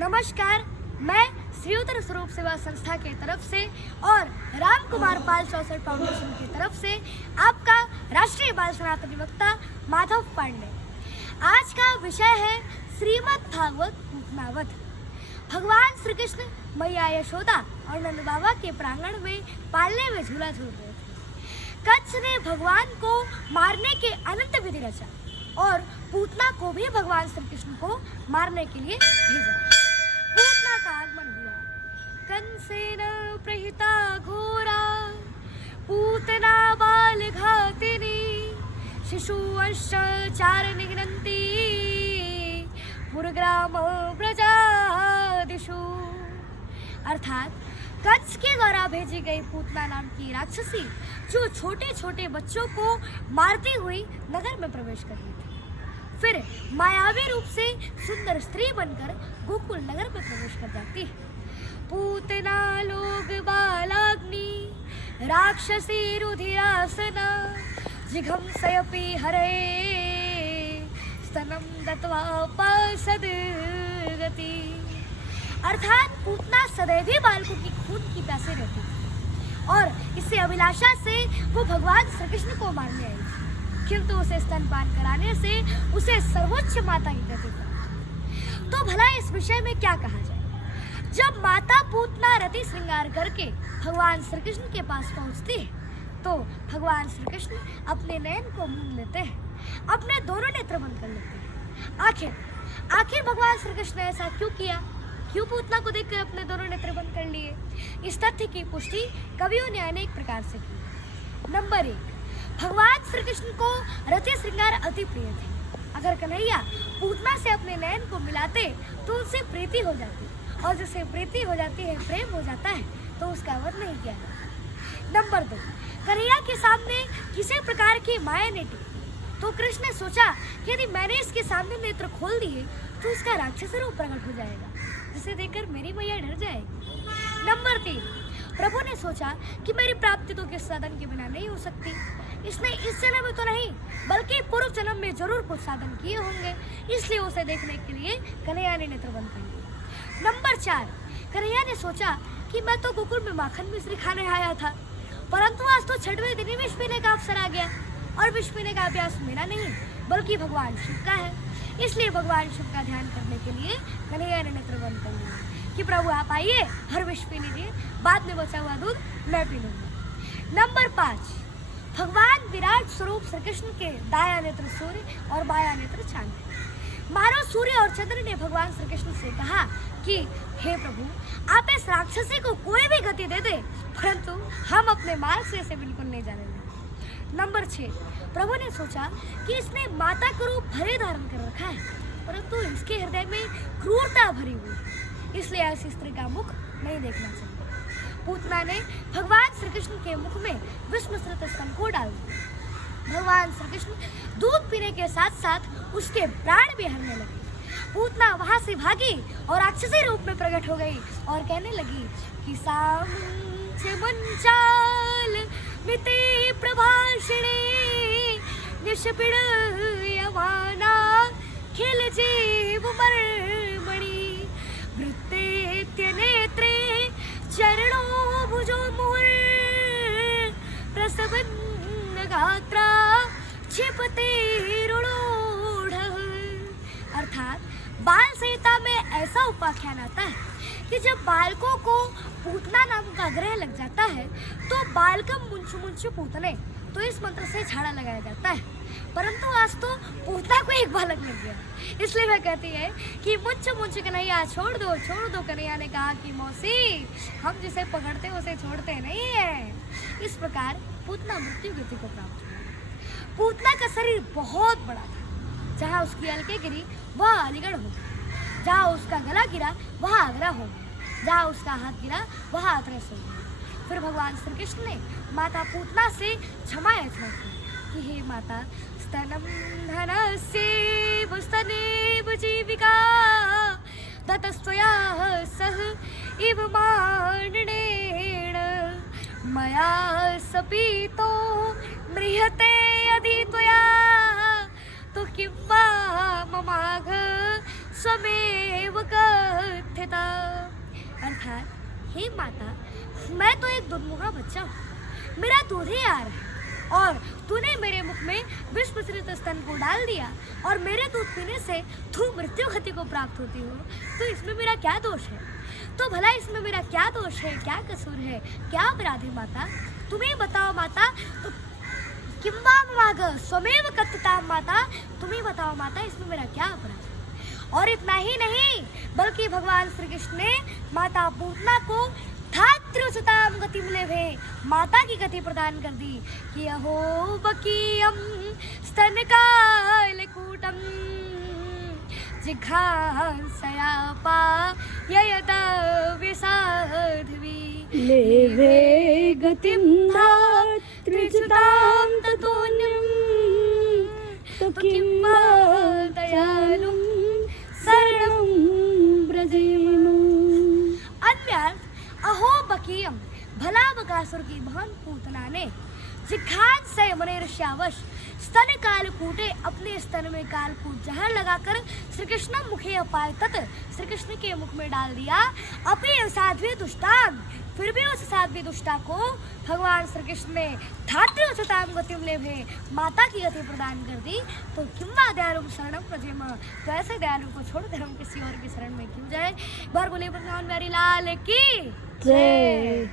नमस्कार, मैं श्रीउतर स्वरूप सेवा संस्था के तरफ से और राम कुमार पाल चौसठ फाउंडेशन की तरफ से आपका राष्ट्रीय बाल सनातनी वक्ता माधव पांडे। आज का विषय है श्रीमद् भागवत पूतनावध। भगवान श्री कृष्ण मैया यशोदा और नंद बाबा के प्रांगण में पालने में झूला झूल रहे थे। कंस ने भगवान को मारने के अनंत विधि रचा और पूतना को भी भगवान श्री कृष्ण को मारने के लिए भेजा। पूतना का आगमन हुआ। कंसेन प्रहिता घोरा पूतना बाल घातिनी शिशुवंश चार निघ्नन्ति पुरग्राम प्रजादिषु। अर्थात कंस के द्वारा भेजी गई पूतना नाम की राक्षसी जो छोटे छोटे बच्चों को मारती हुई नगर में प्रवेश कर रही थी, फिर मायावी रूप से सुंदर स्त्री बनकर गोकुल नगर में प्रवेश कर जाती है। पूतना लोग बालाग्नि राक्षसी रुधिरासना जिघंसयपि हरे स्तनम दत्वा पसदगति। अर्थात पूतना सदैव ही बालकों की खून की प्यासी रहती थी और इसे अभिलाषा से वो भगवान श्री कृष्ण को मारने आई थी, किंतु उसे स्तनपान कराने से उसे सर्वोच्च माता की गति प्राप्त। तो भला इस विषय में क्या कहा जाए। जब माता पूतना रति श्रृंगार करके भगवान श्री कृष्ण के पास पहुंचती है तो भगवान श्री कृष्ण अपने नयन को मूंद लेते हैं, अपने दोनों नेत्र बंद कर लेते हैं। आखिर भगवान श्री कृष्ण ने ऐसा क्यों किया, क्यों पूतना को देखकर अपने दोनों नेत्र बंद कर लिए? इस तथ्य की पुष्टि कवियों ने अनेक प्रकार से की। नंबर 1, भगवान श्री कृष्ण को रति श्रृंगार अति प्रिय थे। अगर कन्हैया पूतना से अपने नयन को मिलाते तो उनसे प्रीति हो जाती, और जिससे प्रीति हो जाती है, प्रेम हो जाता है, तो उसका वध नहीं किया जाता। नंबर 2, कन्हैया के सामने किसी प्रकार की माया नहीं टिकती, तो कृष्ण ने सोचा कि यदि मैंने इसके सामने नेत्र खोल दिए तो उसका राक्षस रूप प्रकट हो जाएगा, जिसे देखकर मेरी मैया डर जाएगी। नंबर 3, प्रभु ने सोचा कि मेरी प्राप्ति तो किस साधन के बिना नहीं हो सकती, इसने इस जन्म में तो नहीं बल्कि पूर्व जन्म में जरूर कुछ साधन किए होंगे, इसलिए उसे देखने के लिए कन्हैया ने नेत्र बंद कर लिए। नंबर 4, कन्हैया ने सोचा कि मैं तो गोकुल में माखन मिश्री खाने आया था, परंतु आज तो छठवें दिन ही विष पीने का अवसर आ गया, और विष पीने का अभ्यास मेरा नहीं बल्कि भगवान शिव का है, इसलिए भगवान शिव का ध्यान करने के लिए कन्हैया ने नेत्र बंद कर लिया कि प्रभु आप आइए, हर विष पी लीजिए, बाद में बचा हुआ दूध मैं पी लूंगा। नंबर 5, भगवान विराट स्वरूप श्री कृष्ण के दाया नेत्र सूर्य और बाया नेत्र चांद। मानो सूर्य और चंद्र ने भगवान श्री कृष्ण से कहा कि हे प्रभु, आप इस राक्षसी को कोई भी गति दे दे, परंतु हम अपने मार्ग से इसे बिल्कुल नहीं जाने देंगे। नंबर 6, प्रभु ने सोचा कि इसने माता का रूप भले धारण कर रखा है, परंतु इसके हृदय में क्रूरता भरी हुई, इसलिए ऐसी स्त्री का मुख नहीं देखना चाहिए। पूतना ने भगवान श्री कृष्ण के मुख में विष मिश्रित स्तन को डाल दिया। भगवान श्री कृष्ण दूध पीने के साथ साथ उसके प्राण भी हरने लगे। पूतना वहां से भागी और राक्षसी रूप में प्रकट हो गई और कहने लगी कि सामंच मंचाल मिते प्रभाषिणे निष्पिड़ यवाना खेल जीव मर्मणि वृत्तेत्य नेत्रे चरणों भुजो मुहुर प्रसवन्न गात्रा क्षिपते रुणोढ़। अर्थात बाल संहिता में ऐसा उपाख्यान आता है कि जब बालकों को पूतना नाम का ग्रह लग जाता है तो बालकम मुंचु मुंचु पूतने, तो इस मंत्र से झाड़ा लगाया जाता है, परंतु आज तो पूतना को एक बालक लग गया, इसलिए वह कहती है कि मुंचु मुंचु कन्हैया छोड़ दो। कन्हैया ने कहा कि मौसी, हम जिसे पकड़ते उसे छोड़ते नहीं है। इस प्रकार पूतना मृत्यु गति को प्राप्त हुआ। पूतना का शरीर बहुत बड़ा था, जहाँ उसकी अलके गिरी वह अलीगढ़ हो गया, जहाँ उसका गला गिरा वह आगरा हो गया, जहाँ उसका हाथ गिरा वह हाथरस हो गया। फिर भगवान श्री कृष्ण ने माता पूतना से क्षमा याचना की कि हे माता, स्तनम धनस्येव स्तनेव जीविका ततस्त्वया सह इव माननेन मया सपीतो म्रियते यदि त्वया तो किं वा ममाघ स्वमेव कथ्यते। हे माता, मैं तो एक दुधमुखा बच्चा हूँ, मेरा दूध ही आ रहा है और तूने मेरे मुख में विष मिश्रित स्तन को डाल दिया और मेरे दूध पीने से तू मृत्यु गति को प्राप्त होती हो, तो इसमें मेरा क्या दोष है? तो भला इसमें मेरा क्या दोष है, क्या कसूर है, क्या अपराध है माता? तुम्हें बताओ माता। तो किंवा माग स्वमेव कत्ताम माता, तुम्हें बताओ माता, इसमें मेरा क्या अपराध है? और इतना ही नहीं, बल्कि भगवान श्री कृष्ण ने माता पूतना को धात्रुसुताम गति मिले माता की गति प्रदान कर दी कि अहो बकीयम स्तनकालकूटम जिघांसयापा ययदा विसाध्वी लेवे गतिं धात्रुसुतां ततोऽन्यं तो किं वा दयालुं शरणं व्रजेम। अन्यर्थ, अहो बकीयम, भला बकासुर की बहन पूतना ने जिघान से मनुष्यावश स्तन कालकूटे अपने स्तन में कालकूट जहर लगाकर श्री कृष्ण मुखे अपाय तत् श्री कृष्ण के मुख में डाल दिया। अपि साध्वी दुष्टान, फिर भी उस साध्वी दुष्टा को भगवान श्री कृष्ण ने धात्रुसुताम गतिम लेभे माता की गति प्रदान कर दी। तो किंवा दयालु शरणम प्रजेम, तो ऐसे दयालु को छोड़ कर हम किसी और की शरण में क्यों जाए? बार बोले भगवान मेरी लाल की जय।